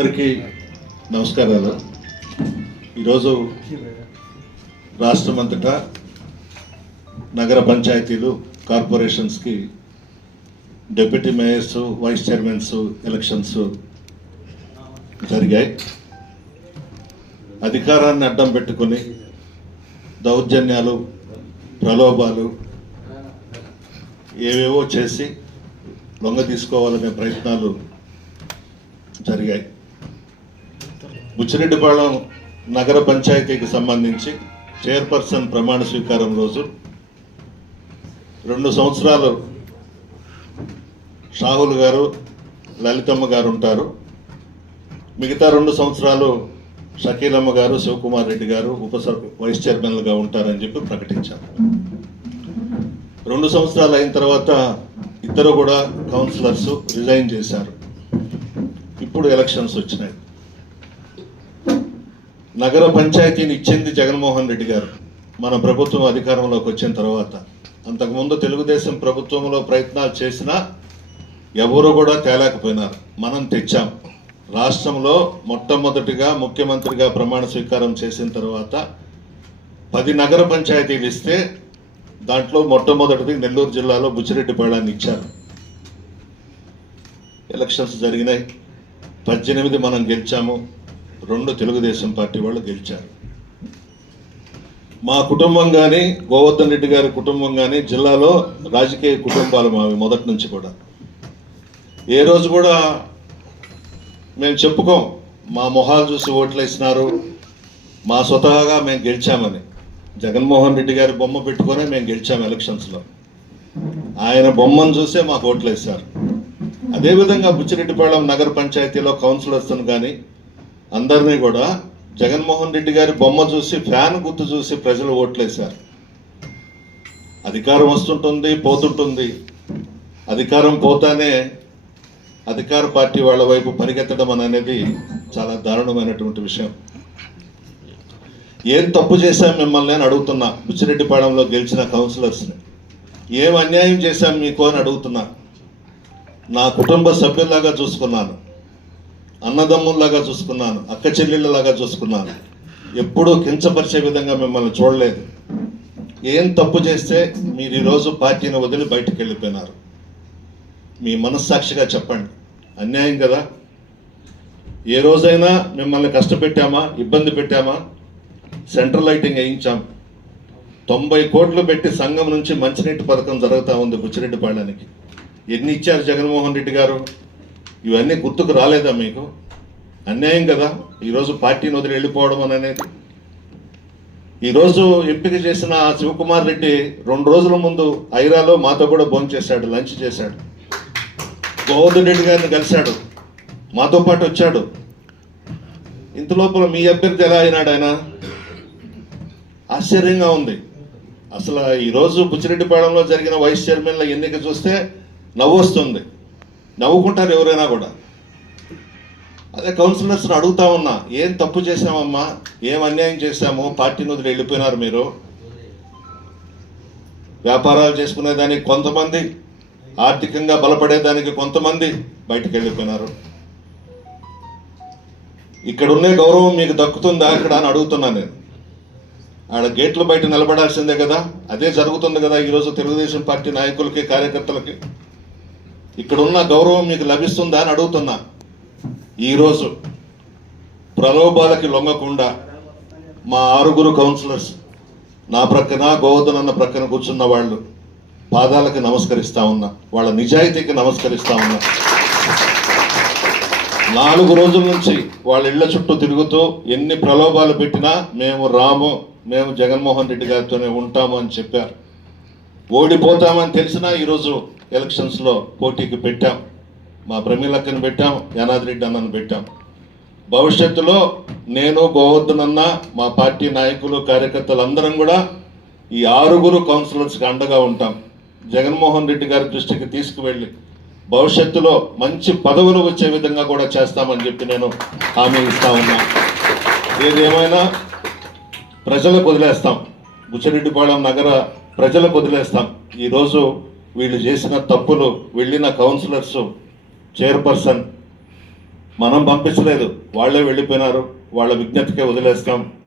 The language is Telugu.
అందరికీ నమస్కారాలు. ఈరోజు రాష్ట్రమంతటా నగర పంచాయతీలు, కార్పొరేషన్స్కి deputy mayors, vice chairmans elections జరిగాయి. అధికారాన్ని అడ్డం పెట్టుకొని దౌర్జన్యాలు, ప్రలోభాలు ఏవేవో చేసి లొంగ తీసుకోవాలనే ప్రయత్నాలు జరిగాయి. బుచ్చిరెడ్డిపాళెం నగర పంచాయతీకి సంబంధించి చైర్పర్సన్ ప్రమాణ స్వీకారం రోజు 2 సంవత్సరాలు షాహుల్ గారు, లలితమ్మ గారు ఉంటారు. మిగతా 2 సంవత్సరాలు షకీలమ్మ గారు, శివకుమార్ రెడ్డి గారు వైస్ చైర్మన్లుగా ఉంటారని చెప్పి ప్రకటించారు. 2 సంవత్సరాలు అయిన తర్వాత ఇద్దరు కూడా కౌన్సిలర్స్ రిజైన్ చేశారు. ఇప్పుడు ఎలక్షన్స్ వచ్చినాయి. నగర పంచాయతీని ఇచ్చింది జగన్మోహన్ రెడ్డి గారు మన ప్రభుత్వం అధికారంలోకి వచ్చిన తర్వాత. అంతకుముందు తెలుగుదేశం ప్రభుత్వంలో ప్రయత్నాలు చేసినా ఎవరు కూడా తేలేకపోయినారు. మనం తెచ్చాం. రాష్ట్రంలో మొట్టమొదటిగా ముఖ్యమంత్రిగా ప్రమాణ స్వీకారం చేసిన తర్వాత 10 నగర పంచాయతీలు ఇస్తే దాంట్లో మొట్టమొదటిది నెల్లూరు జిల్లాలో బుచ్చిరెడ్డిపాళెన్ని ఇచ్చారు. ఎలక్షన్స్ జరిగినాయి. 18 మనం గెలిచాము, 2 తెలుగుదేశం పార్టీ వాళ్ళు గెలిచారు. మా కుటుంబం కానీ, గోవర్ధన్ రెడ్డి గారి కుటుంబం కానీ జిల్లాలో రాజకీయ కుటుంబాలు మావి మొదటి నుంచి కూడా. ఏ రోజు కూడా మేము చెప్పుకోం మా మొహాలు చూసి ఓట్లు వేసినారు, మా స్వతహాగా మేము గెలిచామని. జగన్మోహన్ రెడ్డి గారి బొమ్మ పెట్టుకొని మేము గెలిచాము ఎలక్షన్స్లో. ఆయన బొమ్మను చూసే మాకు ఓట్లు వేశారు. అదేవిధంగా బుచ్చిరెడ్డిపాళెం నగర పంచాయతీలో కౌన్సిలర్స్ను కానీ అందరినీ కూడా జగన్మోహన్ రెడ్డి గారి బొమ్మ చూసి, ఫ్యాన్ గుర్తు చూసి ప్రజలు ఓట్లేశారు. అధికారం వస్తుంటుంది, పోతుంటుంది. అధికారం పోతానే అధికార పార్టీ వాళ్ళ వైపు పరిగెత్తడం అనేది చాలా దారుణమైనటువంటి విషయం. ఏం తప్పు చేశాం మిమ్మల్ని అని అడుగుతున్నా. బుచ్చిరెడ్డిపాళెంలో గెలిచిన కౌన్సిలర్స్ని ఏం అన్యాయం చేశాం మీకు అని అడుగుతున్నా. నా కుటుంబ సభ్యుల్లాగా చూసుకున్నాను, అన్నదమ్ముల్లాగా చూసుకున్నాను, అక్క చెల్లెళ్ళలాగా చూసుకున్నాను. ఎప్పుడూ కించపరిచే విధంగా మిమ్మల్ని చూడలేదు. ఏం తప్పు చేస్తే మీరు ఈరోజు పార్టీని వదిలి బయటకు వెళ్ళిపోయినారు? మీ మనస్సాక్షిగా చెప్పండి. అన్యాయం కదా. ఏ రోజైనా మిమ్మల్ని కష్టపెట్టామా, ఇబ్బంది పెట్టామా? Central lighting వేయించాం. 90 కోట్లు పెట్టి సంఘం నుంచి మంచినీటి పథకం జరుగుతూ ఉంది బుచ్చిరెడ్డిపాళెనికి. ఎన్ని ఇచ్చారు జగన్మోహన్ రెడ్డి గారు? ఇవన్నీ గుర్తుకు రాలేదా మీకు? అన్యాయం కదా ఈరోజు పార్టీని వదిలి వెళ్ళిపోవడం అనేది. ఈరోజు ఎంపిక చేసిన శివకుమార్ రెడ్డి 2 రోజుల ముందు ఐరాలో మాతో కూడా భోజనం చేశాడు, లంచ్ చేశాడు. గోవర్ధన్ రెడ్డి గారిని కలిశాడు, మాతో పాటు వచ్చాడు. ఇంతలోపల మీ అభ్యర్థి ఎలా అయినాడు ఆయన? ఆశ్చర్యంగా ఉంది. అసలు ఈరోజు బుచ్చిరెడ్డిపాళెంలో జరిగిన వైస్ చైర్మన్ల ఎన్నిక చూస్తే నవ్వు వస్తుంది. నవ్వుకుంటారు ఎవరైనా కూడా. అదే కౌన్సిలర్స్ని అడుగుతా ఉన్నా, ఏం తప్పు చేశామమ్మా, ఏం అన్యాయం చేశాము, పార్టీని వదిలి వెళ్ళిపోయినారు మీరు? వ్యాపారాలు చేసుకునేదానికి కొంతమంది, ఆర్థికంగా బలపడేదానికి కొంతమంది బయటకు వెళ్ళిపోయినారు. ఇక్కడున్నే గౌరవం మీకు దక్కుతుందా అక్కడ అని అడుగుతున్నా నేను. ఆడ గేట్ల బయట నిలబడాల్సిందే కదా. అదే జరుగుతుంది కదా ఈరోజు తెలుగుదేశం పార్టీ నాయకులకి, కార్యకర్తలకి. ఇక్కడున్న గౌరవం మీకు లభిస్తుందా అని అడుగుతున్నా. ఈరోజు ప్రలోభాలకి లొంగకుండా మా 6 కౌన్సిలర్స్ నా ప్రక్కన, గోవర్ధన్ అన్న ప్రక్కన కూర్చున్న వాళ్ళు పాదాలకి నమస్కరిస్తా ఉన్నా, వాళ్ళ నిజాయితీకి నమస్కరిస్తా ఉన్నా. 4 రోజుల నుంచి వాళ్ళ ఇళ్ల చుట్టూ తిరుగుతూ ఎన్ని ప్రలోభాలు పెట్టినా మేము రాము, మేము జగన్మోహన్ రెడ్డి గారితోనే ఉంటాము అని చెప్పారు. ఓడిపోతామని తెలిసినా ఈరోజు ఎలక్షన్స్లో పోటీకి పెట్టాం. మా ప్రమీలక్కని పెట్టాం, యానాది రెడ్డి అన్నను పెట్టాం. భవిష్యత్తులో నేను, గోవర్ధన్ అన్న, మా పార్టీ నాయకులు, కార్యకర్తలు అందరం కూడా ఈ 6 కౌన్సిలర్స్కి అండగా ఉంటాం. జగన్మోహన్ రెడ్డి గారి దృష్టికి తీసుకువెళ్ళి భవిష్యత్తులో మంచి పదవులు వచ్చే విధంగా కూడా చేస్తామని చెప్పి నేను హామీ ఇస్తా ఉన్నా. ఏదేమైనా ప్రజలకు వదిలేస్తాం. బుచ్చిరెడ్డిపాళెం నగర ప్రజలకు వదిలేస్తాం. ఈరోజు వీళ్ళు చేసిన తప్పులు, వెళ్ళిన కౌన్సిలర్స్, చైర్పర్సన్ మనం పంపించలేదు, వాళ్ళే వెళ్ళిపోయినారు, వాళ్ళ విజ్ఞతకే వదిలేస్తాం.